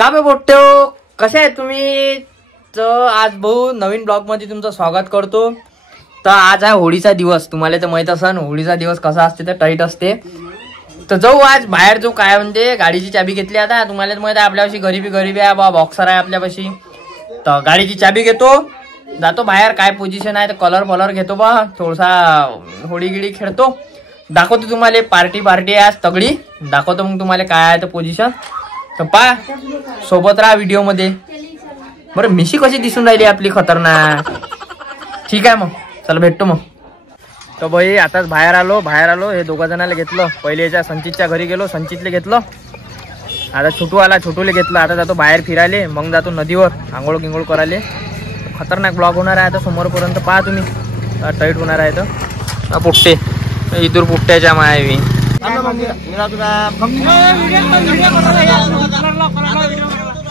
का बे बोलते हो, कसे आहे तुम्ही? तर आज भाऊ नवीन ब्लॉग मध्ये तुमचं स्वागत करतो. तर आज आहे होळीचा दिवस. तुम्हाला तर माहित असन होळीचा दिवस कसा असते, तर टाईट असते. तर जाऊ आज बाहेर जाऊ. काय म्हणजे गाडीची चाबी घेतली. आता तुम्हाला माहित आहे आपल्यापाशी गरीबी आहे बा, बॉक्सर आहे आपल्यापाशी. तर गाडीची चाबी घेतो, जातो बाहेर. काय पोझिशन आहे तर कलर घेतो बा, थोडासा होळी गिळी खेळतो. दाखवतो तुम्हाला. पार्टी आहे आज तगडी. दाखवतो मग तुम्हाला काय आहे तर पोझिशन. तर पा सोबत राहा व्हिडिओ मध्ये. बरं मिशी कशी दिसून राहिली आपली खतरनाक. ठीक आहे मग चला भेटतो मग. तर बाई आताच बाहेर आलो. हे दोघा जणाला घेतलं. पहिले याच्या संचितच्या घरी गेलो, संचितले घेतलं. आता छोटू आला, छोटूले घेतलं. आता जातो बाहेर फिरायले, मग जातो नदीवर आंघोळ गिंगोळ करायले. खतरनाक ब्लॉग होणार आहे आता समोरपर्यंत पहा तुम्ही. टाईट होणार आहे तर पुट्टे इथून पुट्ट्याच्या मायावी.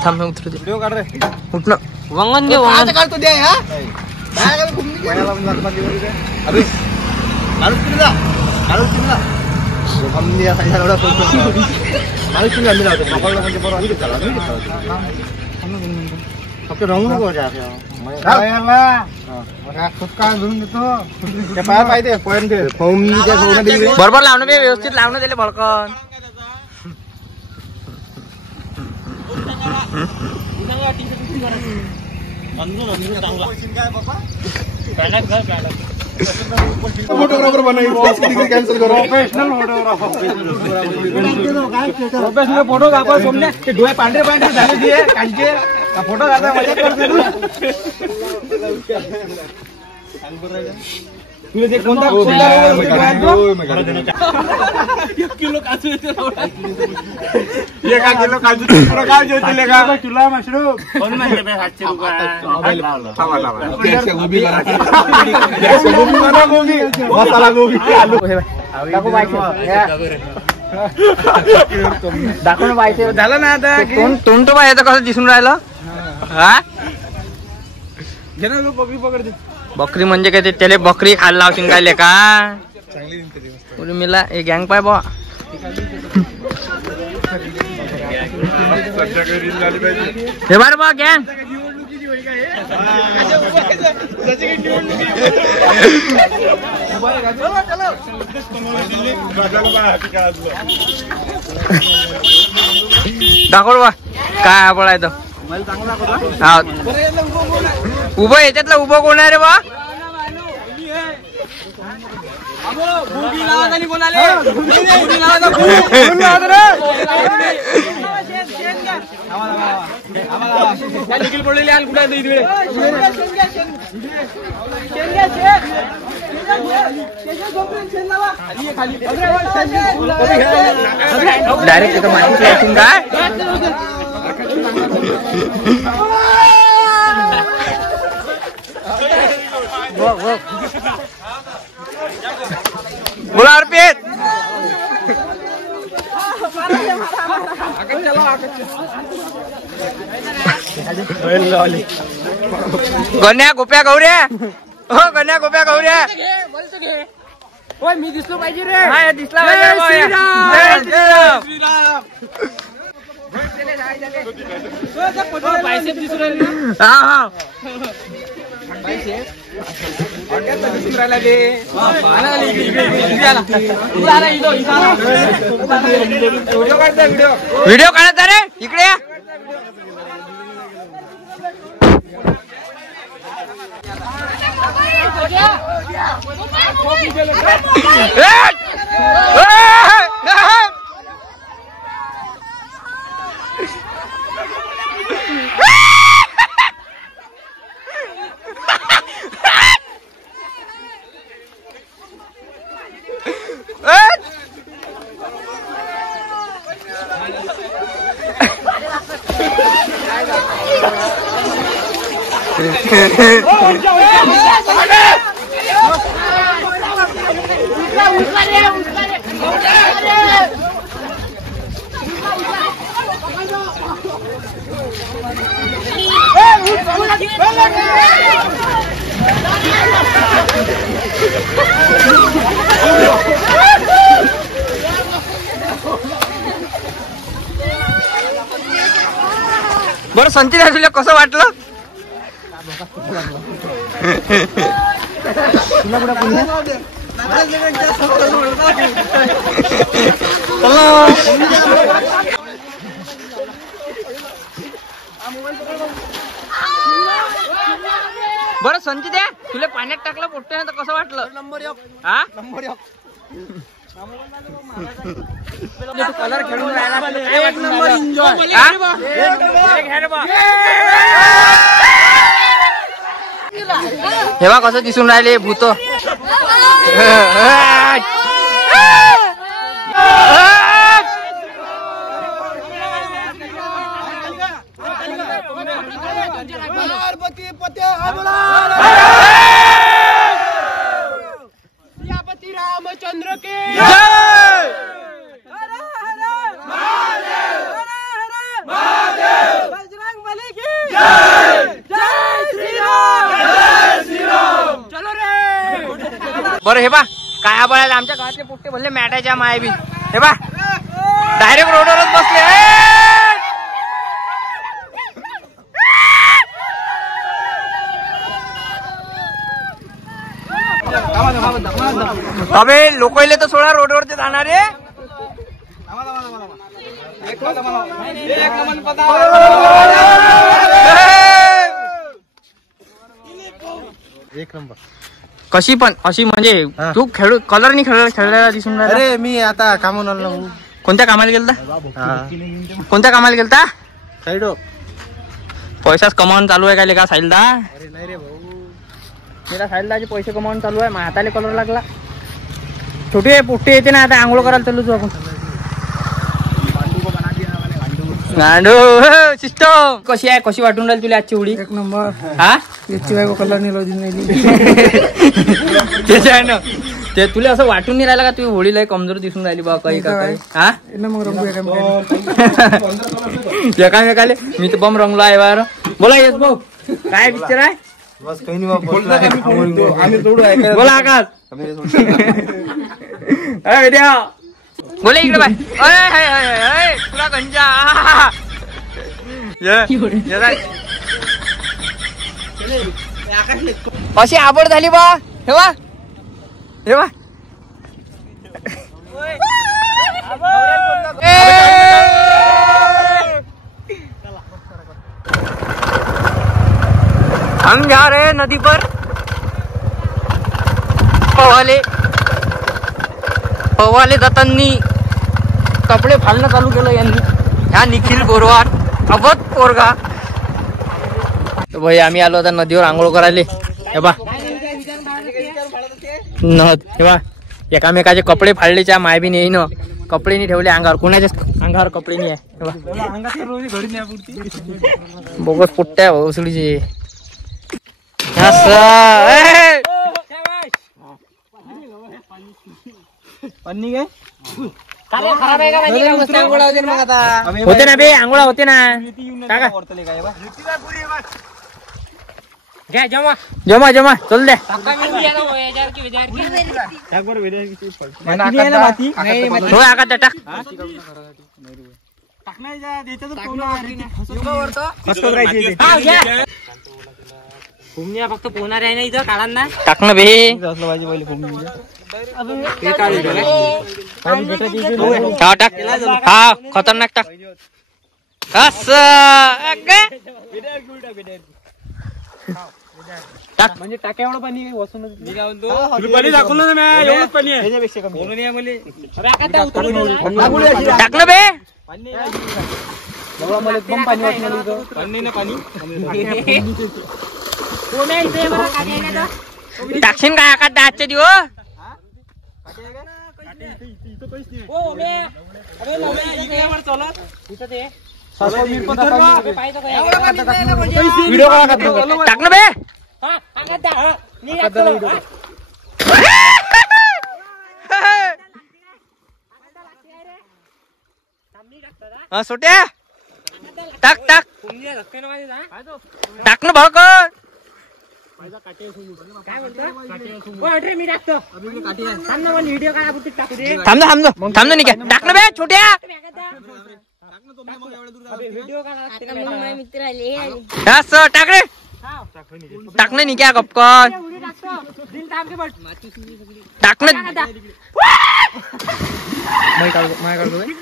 थांब उतरू दे. उठलं वंगन घे वंगन काढतो द्या. बरोबर लावणं बे, व्यवस्थित लावणं दिले भडकन. फोटोग्राफर कॅन्सल करो. प्रोफेशनल फोटोग्राफर सोमने ते डोळे पांढरे झाले ते कांचे फोटो आता मजा करते. तुला ते कोणता किलो काजू तुला मशरूम कोण म्हणते 700 दाखवून पाहिजे झालं ना. आता तोंड तो पाहिजे कसं दिसून राहिलं. हा बकरी पकडते. बकरी म्हणजे काय ते त्याला बकरी खायला लावशील काय का उर्मिला. हे गँग पाय बा. हे बार बा गँग. दाखव बा काय आपण आहे तर. हा उभं याच्यातलं उभं कोण आहे रे बा. डायरेक्ट तिथं माहिती असून काय बोला अर्पित. गण्या गोप्या गौऱ्या. हो गण्या गोप्या गौऱ्या. मी दिसलो पाहिजे रे. हा दिसला पाहिजे. हा व्हिडिओ काढत रे इकडे. बरं संचित आहे, तुला कसं वाटलं? बरं संचित आहे, तुला पाण्यात टाकलं पोट्ट्याने तर कसं वाटलं? नंबर 1 हा नंबर 1 कलर खेळून राहिला, एक नंबर एन्जॉय. हेवा कसं दिसून राहिले भूत. पार्वती पते सियापति रामचंद्र के जय. हर हर महादेव, हर महादेव, बजरंगबली की जय. जय श्री राम, जय श्री राम. चलो रे. बरं हे बा काय बोलायला, आमच्या गावातले पोट्टे भरले मॅटाच्या माय बी. हे बा डायरेक्ट रोडवरच बसले. अबे लोकले तर सोडा, रोडवरती जाणारे. एक नंबर. कशी पण अशी म्हणजे तू खेळू कलर नाही खेळायला दिसून राहिला. अरे मी आता कामून आलो. कोणत्या कामाला गेलता? कोणत्या कामाला गेलता? साईडो पैसाच कमावून चालू आहे का साहिलदा? अरे नाही रे भाऊ, मेरा साहिलदाचे पैसे कमावून चालू आहे. हाताले कलर लागला. छोटे पोट्टे येते ना, आता आंघोळ करायला चालू आपण. गांडू सिस्टम कशी आहे, कशी वाटून राहील तुला आजची उडी? एक नंबर. हा याची बायको कलर नाही लावली नाही. त्याच्या आहे ना, ते तुला असं वाटून नाही राहिलं का तू होळीला कमजोर दिसून राहिली बा काही का काही? हा मग रंगू एकामेकाले मी तर बम रंगलो आहे बार. बोला येस भाऊ, काय पिक्चर आहे? बस काही नाही. आम्ही तोडू आहे. बोला आकाश. द्या बोले इकडे बाय. तुला गंजा अशी आवड झाली बा. हे बा हे बा हम जा रहे हैं नदी पर पवाले दत्तांनी कपडे फालणं चालू केलं यांनी. ह्या निखिल बोरवाड अबोध पोरगा. तर भाई आम्ही आलो आता नदीवर आंघोळ करायले. हे बा नद, हे बा एकामेकाचे कपडे फाडलेच्या माय बी नाही न, कपडे नाही ठेवले अंगावर, कोणाच्या अंगावर कपडे नाही आहे. बोगस पोट्ट्या उसळीचे. पन्नी काय होते ना बे, आंघोळा होते ना. जमा जमा जमा चल द्या. हो आका टाक. फक्त पोहणार आहे ना इथं काळांना. टाक ना बे. हा टाक. हा खतरनाक टाक. टाक म्हणजे टाक्या एवढं पाणी वसून पाणी दाखवलं ना. एवढंच पाणी आहे. ह्याच्यापेक्षा कमी. टाक ना बे. टाकशील काय आकाश आजच्या दिवस? टाक ना बे. हा सोट्या टाक टाक टाक ना भाकर. काय म्हणतो मी टाकतो थांब ना व्हिडिओ काय आपण टाकू दे थांब ना निघा टाक ना बे छोट्या व्हिडिओ काय मित्र आले असं टाक रे टाक ना निघा गपकन टाक ना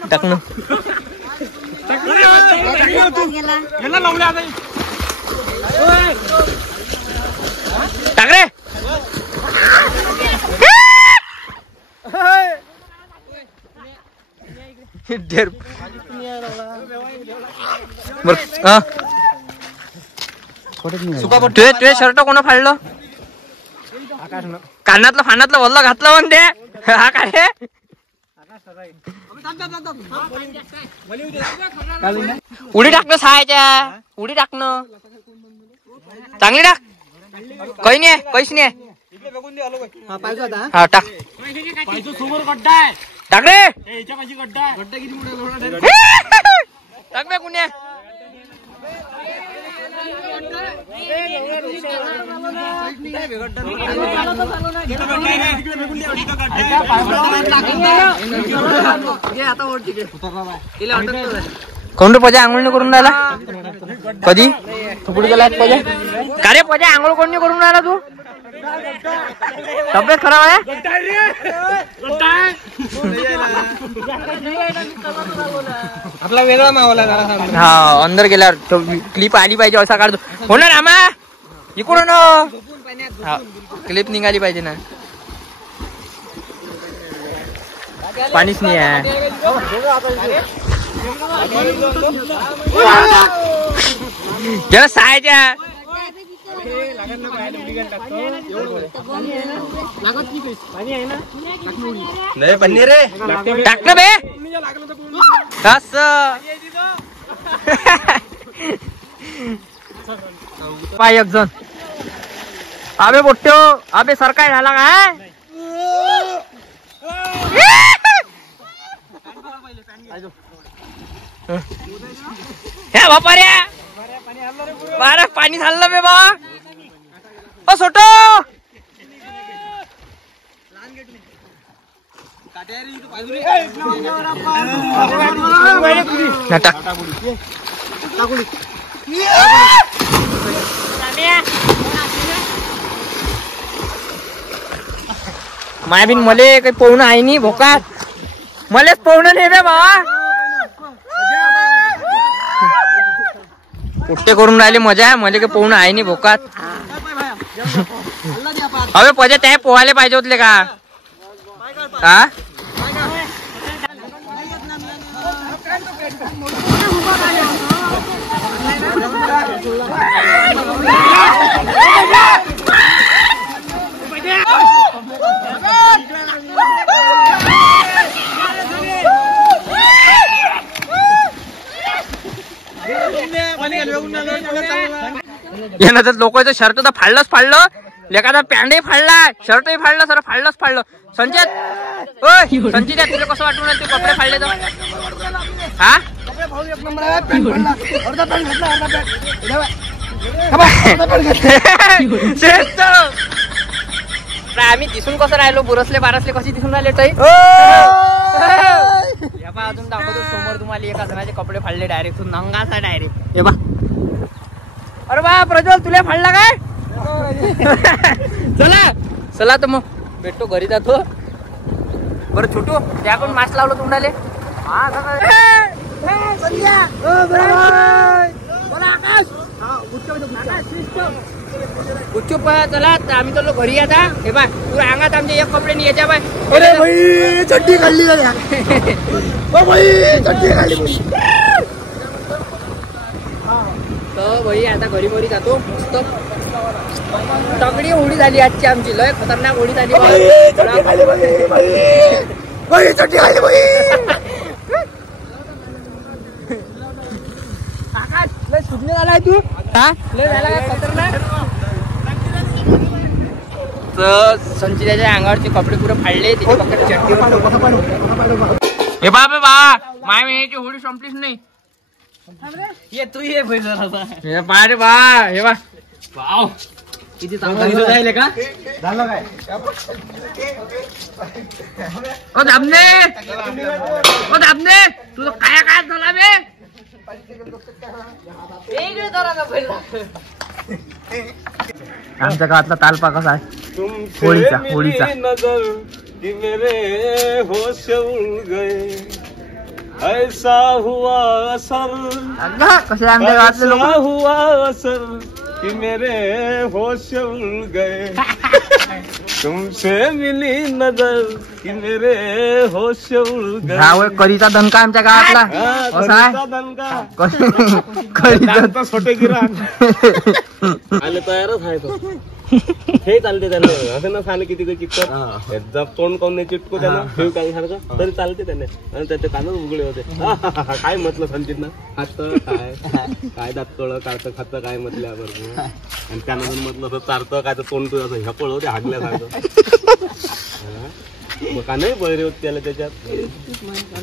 टाक ना टाक रे तुझे शर्ट कोण फाडलं कानातलं फानातलं वल्ल घातलं म्हणते हा काय उडी टाकणं सहायच्या उडी टाकणं चांगली टाक काही नाही काहीच नाही हा टाक टाक रे टाक बे कुण्या कोण रे पजा आंघोळ करून राहिला कधी तू पुढे गेला पजा का रे पजा आंघोळ कोण करून राहिला तू तब्येत खराब आहे आपला वेगळा मावला हा अंदर गेल्यावर क्लिप आली पाहिजे असा काढतो हो ना रामा इकडून क्लिप निघाली पाहिजे ना पाणीच नाही आहे जरा सहायच्या टाक ना बे पाय एक जण अबे बोट्यो अबे सरकार झाला काय ह्या बापा रे बारा पाणी झालं बे बा ओ सोटो मायाबीन मले काही पोहणं आहे नी भोकात मलेच पोहणं नाही बे बाबा कुठे करून राहिले मजा मले काही पोहणं आहे नी भोकात अबे पजा त्या पोहायला पाहिजे होतले का हा यानं तर लोकांचं शर्ट तर फाडलं लेखाचा पॅन्टही फाडला शर्टही फाडला सर फाडलं संचित संचित तुला कसं वाटून ते कपडे फाडले तर हा आम्ही दिसून कसं राहिलो बुरसले बारसले कशी दिसून राहिले ताई अजून दाखवतो समोर तुम्हाला एका जणाचे कपडे फाडले डायरेक्ट नंगाचा डायरेक्ट हे बा अरे बा प्रज्वल तुला फाडला काय चला तर मग भेटतो घरी जातो बरं छोटू त्या पण मास्क लावलं तोंडाले गुच्चूप चला आम्ही चलो घरी आता हे बा तू अंगात आमच्या एक कपडे नाही याच्या बाय चड्डी खाल्ली तर भाई आता घरी घरी जातो मस्त तगडी होळी झाली आजची आमची लय खतरनाक होळी झाली लय सुजणे झालाय तू हा लय झाला काय खतरनाक तर संचिताच्या अंगावरचे कपडे पुरे फाडले तिथे फक्त चड्डी हे बाबा माय महिन्याची होळी संपलीच नाही ये तू ये हे बा रे बा हे बा किती चांगला दिसत आहे का? झालं काय ओ दाबणे तुझं काय झाला बे? आमच्या गावातला तालपा कसा आहे? होळीचा नजर कि मेरे होश उड़ गए ऐसा हुआ असर कसे आमच्या गावातले लोक हुआ असर कि मेरे होश उड़ गए तुमसे मिली नजर कि मेरे होश उड़ गए. करीचा दणका आमच्या गावातला असा आहे. करीचा छोटे गिराण आले तयारच आहे तो. हे चालते त्यांना असं ना सांग किती चिटकत तोंड काऊन नाही चिटको त्यांना ठेव काही सारखं तरी चालते त्यांना आणि त्याचे कानच उघडे होते. काय म्हटलं सांगतील ना खातं काय दात कळ काढतं खातं काय म्हटल्याबरोबर आणि त्यानंतर म्हटलं तर चारतं काय तर तोंड तू असं ह्यापळ होते हागल्यासारखं मग का नाही बहिरे होत त्याला त्याच्यात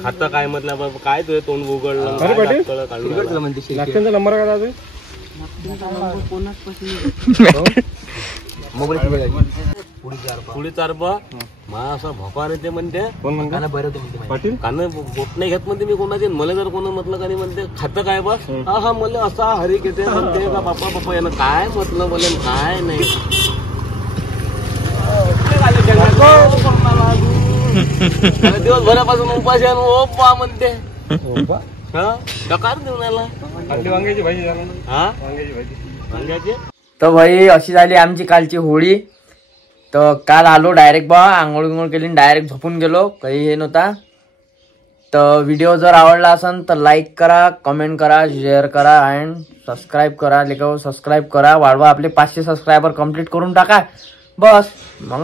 खातं काय म्हटल्याबरोबर काय तुझे तोंड उघडलं कळ काढलं नंबर काय पुढे चारपा मला असा भोपार येते म्हणते कान बोट नाही घेत म्हणते मी कोणाचे मला जर कोणा म्हटलं का नाही म्हणते खातं काय बा हा मला असा हरिक येते म्हणते का बाप्पा बाप्पा यानं काय म्हटलं मला काय नाही दिवसभरापासून उपाशी ओपा म्हणते डकार देऊन आला वांग्याची भाजी हा वांग्याची भाजी. तर भाई अशी झाली आमची कालची होळी. तर काल आलो डायरेक्ट बा आंघोळ गिंघोळ केली डायरेक्ट झोपून गेलो काही हे नव्हता. तर व्हिडिओ जर आवडला असेल तर लाईक करा कमेंट करा शेअर करा अँड सबस्क्राईब करा. सबस्क्राईब करा वाढवा आपले 500 सबस्क्रायबर कम्प्लीट करून टाका बस मग.